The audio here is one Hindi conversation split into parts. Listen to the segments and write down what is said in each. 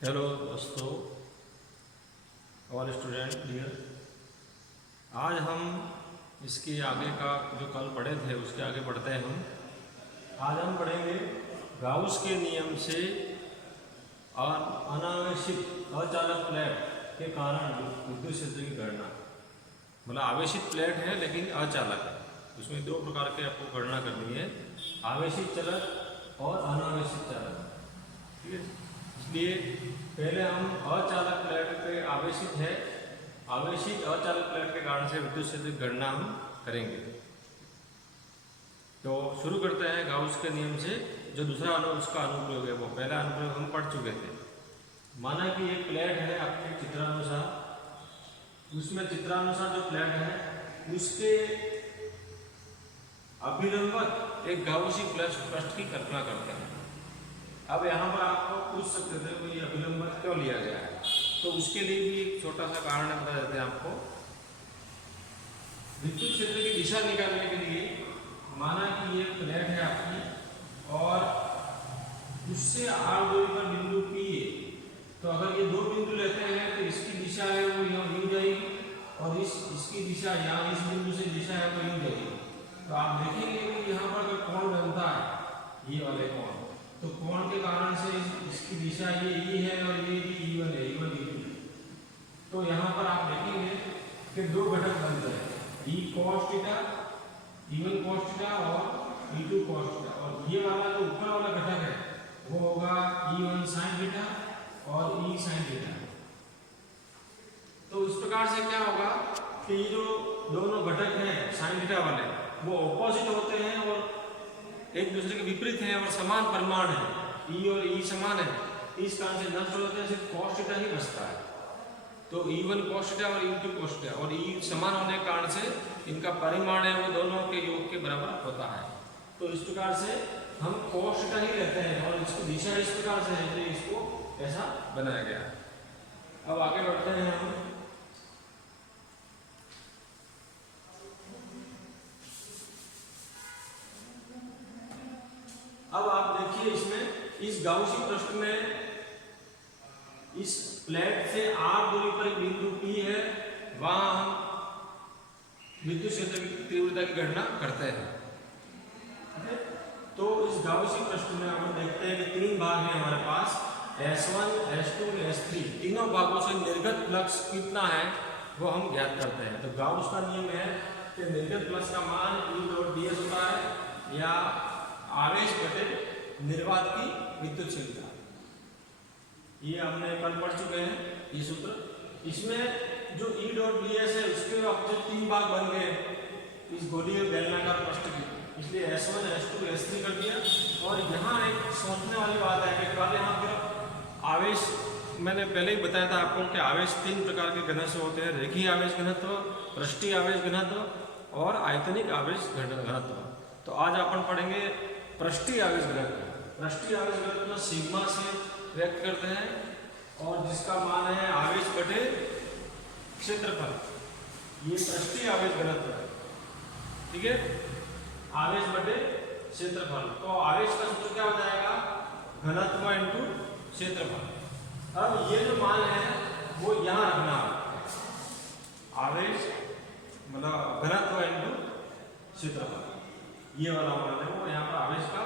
हेलो दोस्तों और स्टूडेंट डियर। आज हम इसके आगे का जो कल पढ़े थे उसके आगे बढ़ते हैं। आज हम पढ़ेंगे गाउस के नियम से अनावेशित अचालक प्लेट के कारण विद्युत क्षेत्र की गणना। मतलब आवेशित प्लेट है लेकिन अचालक है, उसमें दो प्रकार के आपको गणना करनी है, आवेशित चालक और अनावेशित चालक। ठीक है, इसलिए पहले हम अचालक प्लेट पे आवेशित है, आवेशित अचालक प्लेट के कारण से विद्युत क्षेत्र की गणना हम करेंगे। तो शुरू करते हैं गाउस के नियम से। जो दूसरा उसका अनुप्रयोग है, वो पहला अनुप्रयोग हम पढ़ चुके थे। माना कि एक प्लेट है आपके चित्रानुसार, उसमें चित्रानुसार जो प्लेट है उसके अभिलंबक एक गाउसी पृष्ठ की कल्पना करते हैं। अब यहाँ पर आपको पूछ सकते थे कि अभिलंबक क्यों लिया गया है, तो उसके लिए भी एक छोटा सा कारण बता देते हैं आपको। विद्युत क्षेत्र की दिशा निकालने के लिए माना कि ये प्लेट है आपकी और उससे आर दूरी पर बिंदु P है, तो अगर ये दो बिंदु लेते हैं तो इसकी दिशा है वो यहाँ यूं जाएगी और इसकी दिशा यहाँ इस बिंदु से दिशा है वो यूं जाएगी। तो आप देखेंगे कि यहाँ पर अगर कोण बनता है ये वाले कोण, तो कोण के कारण से इसकी दिशा ये ई है और ये भी E1 है, E1 E2। तो यहाँ पर आप देखेंगे कि दो घटक बनते हैं, E cos theta, E1 cos theta और E2 cos थीटा, और ये वाला जो ऊपर वाला घटक है वो होगा E1 sin थीटा और E sin थीटा। तो इस प्रकार से क्या होगा कि ये जो दोनों घटक हैं sin थीटा वाले वो ऑपोजिट होते हैं और एक दूसरे के विपरीत हैं और समान परिमाण है, E और E समान है, इस कारण से नष्ट हो जाते हैं, सिर्फ cos थीटा ही बचता है। तो E1 cos थीटा और E2 cos थीटा और E समान होने के कारण से इनका परिमाण है वो दोनों के योग के बराबर होता है। तो इस प्रकार से हम cos थीटा ही लेते हैं और इसकी दिशा इस प्रकार से है, तो इसको ऐसा बनाया गया है। अब आगे बढ़ते हैं हम। अब आप देखिए इसमें इस गाउसी पृष्ठ में इस प्लेट से r दूरी पर एक बिंदु P है, वहां हम विद्युत क्षेत्र की तीव्रता की गणना करते हैं। तो इस गाउसी पृष्ठ में हम देखते हैं कि तीन भाग हैं हमारे पास, S1, S2, S3। तीनों भागों से निर्गत फ्लक्स कितना है वो हम ज्ञात करते हैं। तो गाउस का नियम है कि निर्गत फ्लक्स का मान E डॉट ds होता है या आवेश बटे निर्वात की विद्युत क्षमता। ये हमने कल पढ़ चुके हैं ये सूत्र। इसमें जो E डॉट ds है उसके अब जो तीन भाग बन गए इस गोलीय बेलनाकार पृष्ठ की, इसलिए S1, S2, S3 कर दिया। और यहाँ एक सोचने वाली बात है कि कल यहाँ पर आवेश, मैंने पहले ही बताया था आपको कि आवेश तीन प्रकार के घनत्व होते हैं, रेखीय आवेश घनत्व, पृष्ठीय आवेश घनत्व और आयतनिक आवेश घनत्व। तो आज अपन पढ़ेंगे पृष्ठीय आवेश घनत्व। पृष्ठीय आवेश घनत्व सिग्मा से व्यक्त करते हैं और जिसका मान है आवेश बटे क्षेत्रफल। ये पृष्ठीय आवेश घनत्व है, ठीक है, आवेश बटे क्षेत्रफल। तो आवेश का सूत्र क्या हो जाएगा, घनत्व इंटू क्षेत्रफल। अब ये जो मान है वो यहाँ रखना है, आवेश मतलब घनत्व इंटू क्षेत्रफल, ये वाला मान है वो यहाँ पर आवेश का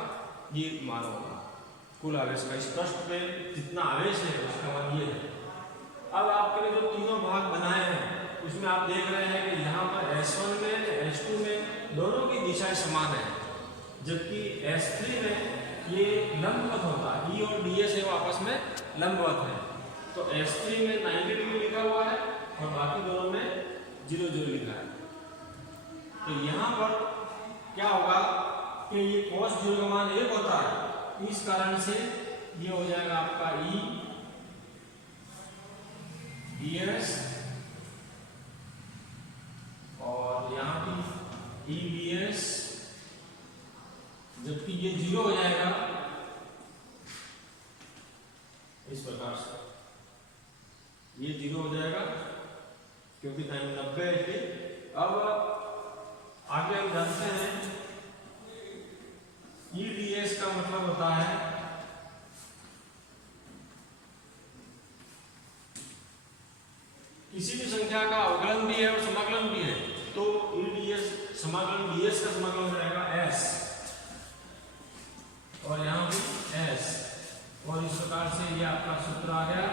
ये मान होगा, कुल आवेश का। इस पृष्ठ पे जितना आवेश है उसका मान ये है। अब आपके लिए जो तीनों भाग बनाए हैं उसमें आप देख रहे हैं कि यहाँ पर S1 में, S2 में दोनों की दिशाएं समान है, जबकि S3 में ये लंबवत होता है, E और ds है वो आपस में लंबवत है। तो S3 में 90 डिग्री लिखा हुआ है और बाकी दोनों में 0 लिखा है। तो यहाँ पर क्या होगा कि ये cos 0 का मान 1 होता है, इस कारण से ये हो जाएगा आपका E ds और यहाँ भी E ds, जबकि ये 0 हो जाएगा इस प्रकार से, ये 0 हो जाएगा क्योंकि टाइम 90 है। अब आगे हम जानते हैं E ds का मतलब होता है किसी भी संख्या का अवकलन भी है और समाकलन भी है, तो ईडीएस समाकलन डीएस का समाकलन हो जाएगा एस, और यहाँ भी एस, और इस प्रकार से ये आपका सूत्र आ गया।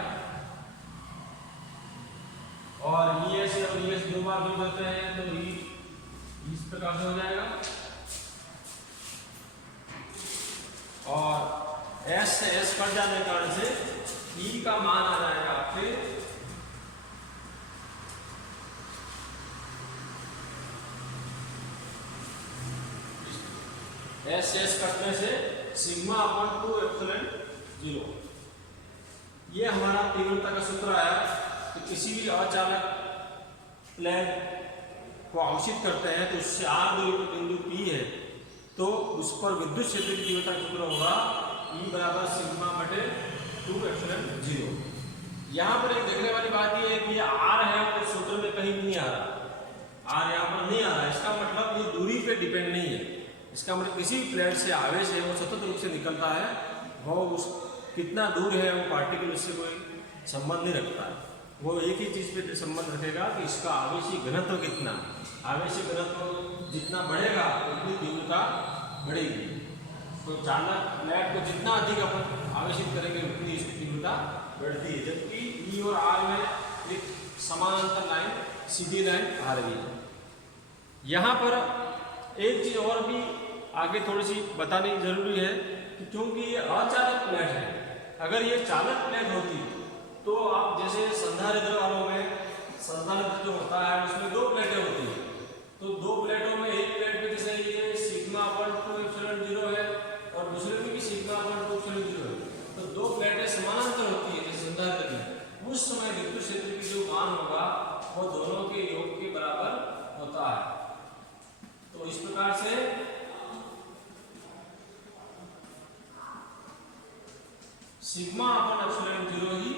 और ईएस और ईएस दो बार जोड़ देते हैं तो इस प्रकार से हो जाएगा, और एस से एस कट जाने के कारण से ई का मान आ जाएगा आपके एस एस कटने से सिग्मा अपॉन 2 एप्सिलॉन 0। ये हमारा तीव्रता का सूत्र आया कि किसी भी अचालक प्लेन को आवेशित करते हैं तो उससे आर दूरी पर बिंदु P है, तो उस पर विद्युत क्षेत्र की तीव्रता का सूत्र होगा E बराबर सिग्मा बटे 2 एप्सिलॉन 0। यहाँ पर एक देखने वाली बात ये है कि ये आर है और सूत्र में कहीं भी नहीं आ रहा, आर यहाँ पर नहीं आ रहा। इसका मतलब ये दूरी पे डिपेंड नहीं है, इसका मतलब किसी भी प्लेट से आवेश है वो सतत रूप से निकलता है, वो उस कितना दूर है वो पार्टिकल उससे कोई संबंध नहीं रखता है, वो एक ही चीज़ पे संबंध रखेगा कि इसका आवेशी घनत्व कितना, आवेशी घनत्व जितना बढ़ेगा उतनी तीव्रता बढ़ेगी। तो चालक प्लेट को जितना अधिक अपन आवेशित करेंगे उतनी इसकी तीव्रता बढ़ती है, जबकि ई और आर में एक समानांतर लाइन सीधी लाइन आ रही है। यहाँ पर एक चीज और भी आगे थोड़ी सी बतानी जरूरी है कि क्योंकि ये अचालक प्लेट है, अगर ये चालक प्लेट होती तो आप जैसे संधारित्र वालों में संधारित्र जो होता है उसमें दो प्लेटें होती है, तो दो प्लेटों में एक प्लेट पे जैसे ये सिग्मा अपॉन 2 एप्सिलॉन 0 है और दूसरे में भी सिग्मा अपॉन 2 एप्सिलॉन 0 है, तो दो प्लेटें समानांतर होती है जैसे संधारित्र में, उस समय विद्युत क्षेत्र की जो मान होगा वो दोनों के योग के बराबर होता है। तो इस प्रकार से सिग्मा अपॉन एप्सिलॉन 0 ही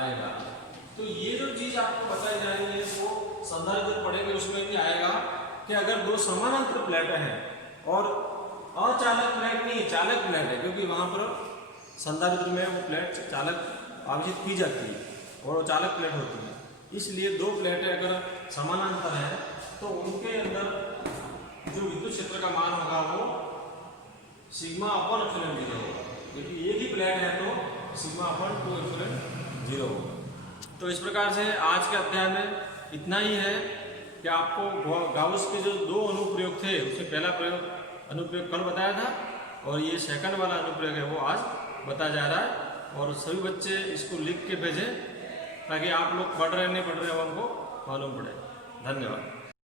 आएगा। तो ये जो चीज आपको बताई जा रही है वो संधारित्र पढ़ेंगे उसमें भी आएगा कि अगर दो समानांतर प्लेटें हैं और अचालक प्लेट नहीं चालक प्लेट है, क्योंकि वहां पर संधारित्र में वो प्लेट चालक आवेशित की जाती है और वो चालक प्लेट होती है, इसलिए दो प्लेटें अगर समानांतर है तो उनके अंदर जो विद्युत क्षेत्र का मान होगा वो सिग्मा अपॉन एप्सिलॉन 0 होगा, क्योंकि एक ही प्लेट है तो सिग्मा अपॉन 2 एप्सिलॉन 0 होगा। तो इस प्रकार से आज के अध्याय में इतना ही है कि आपको गाउस के जो दो अनुप्रयोग थे उसमें पहला अनुप्रयोग कल बताया था और ये सेकंड वाला अनुप्रयोग है वो आज बताया जा रहा है, और सभी बच्चे इसको लिख के भेजें ताकि आप लोग पढ़ रहे नहीं पढ़ रहे हो उनको मालूम पड़े। धन्यवाद।